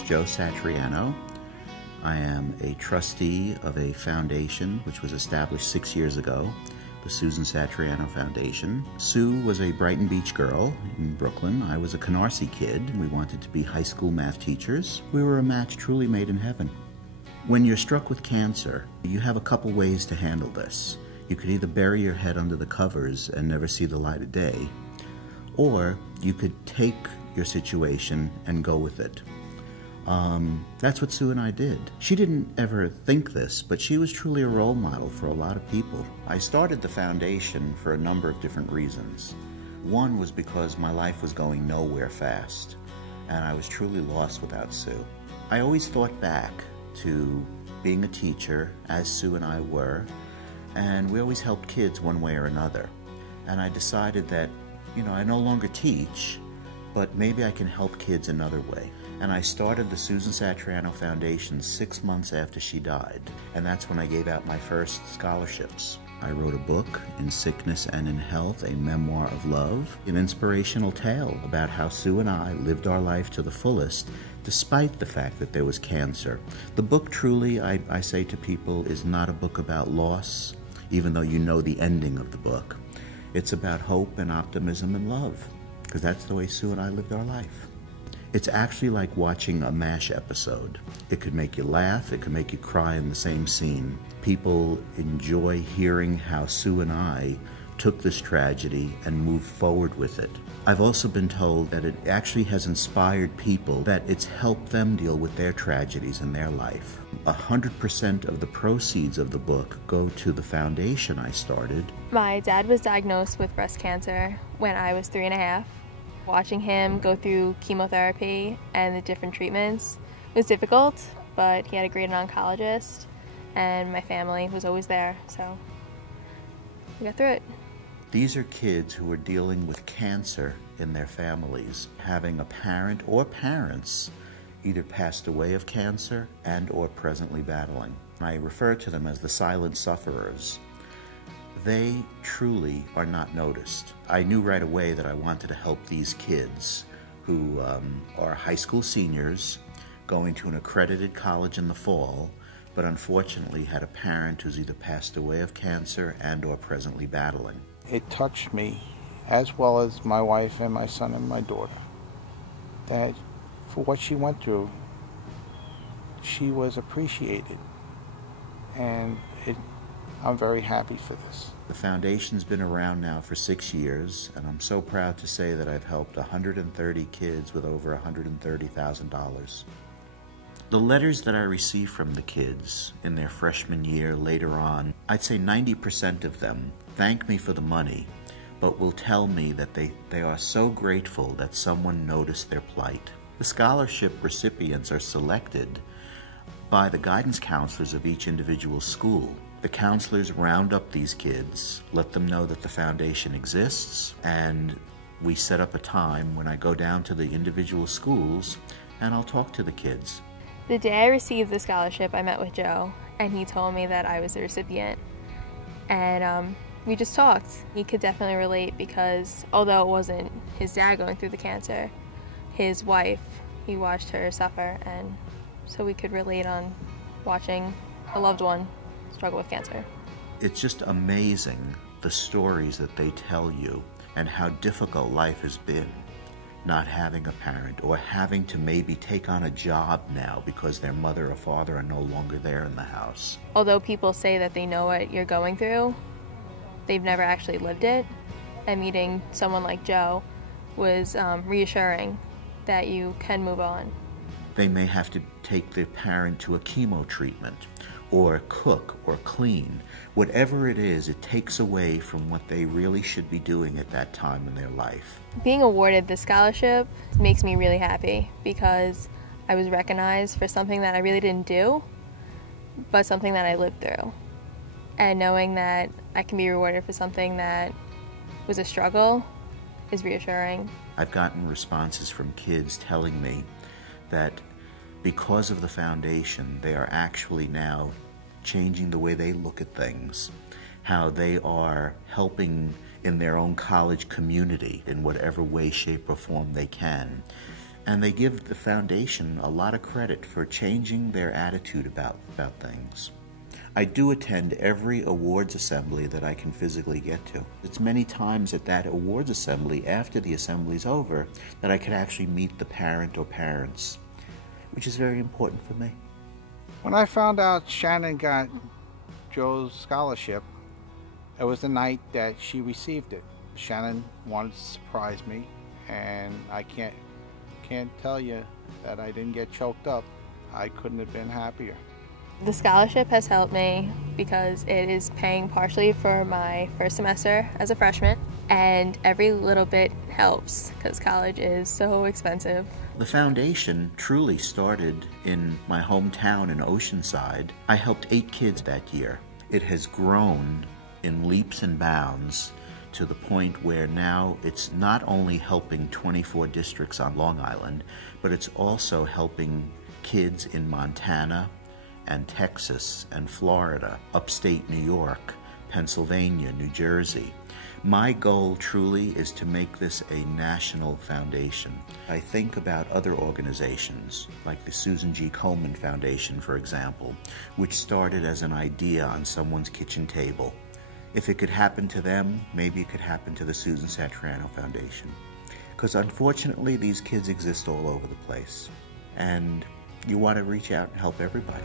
is Joe Satriano. I am a trustee of a foundation which was established 6 years ago, the Susan Satriano Foundation. Sue was a Brighton Beach girl in Brooklyn. I was a Canarsie kid. We wanted to be high school math teachers. We were a match truly made in heaven. When you're struck with cancer, you have a couple ways to handle this. You could either bury your head under the covers and never see the light of day, or you could take your situation and go with it. That's what Sue and I did. She didn't ever think this, but she was truly a role model for a lot of people. I started the foundation for a number of different reasons. One was because my life was going nowhere fast, and I was truly lost without Sue. I always thought back to being a teacher, as Sue and I were, and we always helped kids one way or another. And I decided that, I no longer teach, but maybe I can help kids another way. And I started the Susan Satriano Foundation 6 months after she died, and that's when I gave out my first scholarships. I wrote a book, In Sickness and in Health, a memoir of love, an inspirational tale about how Sue and I lived our life to the fullest, despite the fact that there was cancer. The book truly, I say to people, is not a book about loss, even though you know the ending of the book. It's about hope and optimism and love, because that's the way Sue and I lived our life. It's actually like watching a MASH episode. It could make you laugh, it could make you cry in the same scene. People enjoy hearing how Sue and I took this tragedy and moved forward with it. I've also been told that it actually has inspired people, that it's helped them deal with their tragedies in their life. 100% of the proceeds of the book go to the foundation I started. My dad was diagnosed with breast cancer when I was 3.5. Watching him go through chemotherapy and the different treatments was difficult, but he had a great oncologist, and my family was always there, so we got through it. These are kids who are dealing with cancer in their families, having a parent or parents either passed away of cancer and or presently battling. I refer to them as the silent sufferers. They truly are not noticed. I knew right away that I wanted to help these kids who are high school seniors going to an accredited college in the fall, but unfortunately had a parent who's either passed away of cancer and or presently battling. It touched me, as well as my wife and my son and my daughter, that for what she went through, she was appreciated, and I'm very happy for this. The foundation's been around now for 6 years, and I'm so proud to say that I've helped 130 kids with over $130,000. The letters that I receive from the kids in their freshman year later on, I'd say 90% of them thank me for the money, but will tell me that they are so grateful that someone noticed their plight. The scholarship recipients are selected by the guidance counselors of each individual school. The counselors round up these kids, let them know that the foundation exists, and we set up a time when I go down to the individual schools and I'll talk to the kids. The day I received the scholarship, I met with Joe, and he told me that I was the recipient. And we just talked. He could definitely relate because although it wasn't his dad going through the cancer, his wife, he watched her suffer, and so we could relate on watching a loved one struggle with cancer. It's just amazing the stories that they tell you and how difficult life has been, not having a parent or having to maybe take on a job now because their mother or father are no longer there in the house. Although people say that they know what you're going through, they've never actually lived it, and meeting someone like Joe was reassuring that you can move on. They may have to take their parent to a chemo treatment, or cook, or clean. Whatever it is, it takes away from what they really should be doing at that time in their life. Being awarded this scholarship makes me really happy because I was recognized for something that I really didn't do, but something that I lived through. And knowing that I can be rewarded for something that was a struggle is reassuring. I've gotten responses from kids telling me that because of the foundation, they are actually now changing the way they look at things, how they are helping in their own college community in whatever way, shape, or form they can. And they give the foundation a lot of credit for changing their attitude about things. I do attend every awards assembly that I can physically get to. It's many times at that awards assembly, after the assembly's over, that I can actually meet the parent or parents, which is very important for me. When I found out Shannon got Joe's scholarship, it was the night that she received it. Shannon wanted to surprise me, and I can't tell you that I didn't get choked up. I couldn't have been happier. The scholarship has helped me because it is paying partially for my first semester as a freshman, and every little bit helps because college is so expensive. The foundation truly started in my hometown in Oceanside. I helped 8 kids that year. It has grown in leaps and bounds to the point where now it's not only helping 24 districts on Long Island, but it's also helping kids in Montana and Texas and Florida, upstate New York, Pennsylvania, New Jersey. My goal truly is to make this a national foundation. I think about other organizations, like the Susan G. Komen Foundation, for example, which started as an idea on someone's kitchen table. If it could happen to them, maybe it could happen to the Susan Satriano Foundation. Because unfortunately, these kids exist all over the place. And you want to reach out and help everybody.